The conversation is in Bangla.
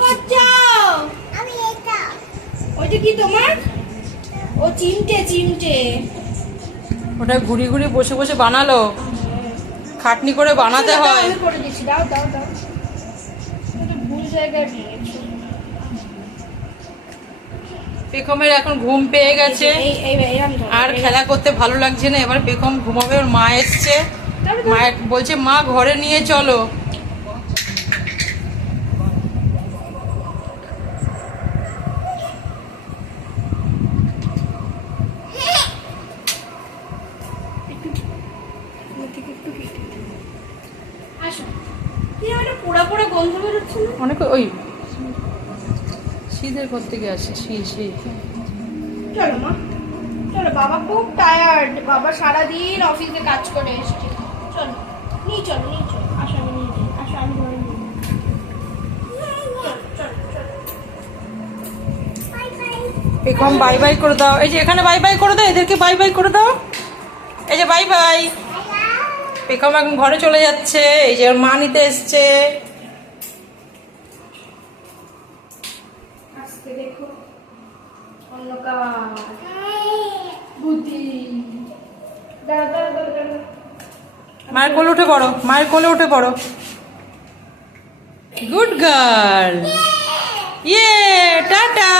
করছো? ওইটা কি তোমার? ও চিমটে। ওটা ঘুরি ঘুরি বসে বসে বানালো, খাটনি করে বানাতে হয়। আমি করে দিচ্ছি, দাও। ভুল জায়গায় নিয়েছি। পেখমের এখন ঘুম পেয়ে গেছে, আর খেলা করতে ভালো লাগছে না। এবার পেখম ঘুমাবে, ওর মা এসছে, মায়ের বলছে মা ঘরে নিয়ে চলো। পোড়া গন্ধ বেরোচ্ছে না? অনেক ওই শীতের ঘর থেকে আসে শীত। চলো মা, চলো, বাবা খুব টায়ার্ড, বাবা সারাদিন অফিসে কাজ করে এসছে। চলো নিয়ে চলো, আসো আমি নিয়ে যাই, আসো আমি ঘরে নিয়ে যাই। পেখম বাই বাই করে দাও। এই যে এখানে বাই বাই করে দাও, এদেরকে বাই বাই করে দাও। এই যে বাই বাই। পেখম এখন ঘরে চলে যাচ্ছে, এই যে ওর মা নিতে এসছে। আজকে দেখো অন্ধকার বুদ্ধি। দাঁড়া। মায়ের কোলে উঠে পড়ো, গুড গার্ল। ইয়ে টাটা।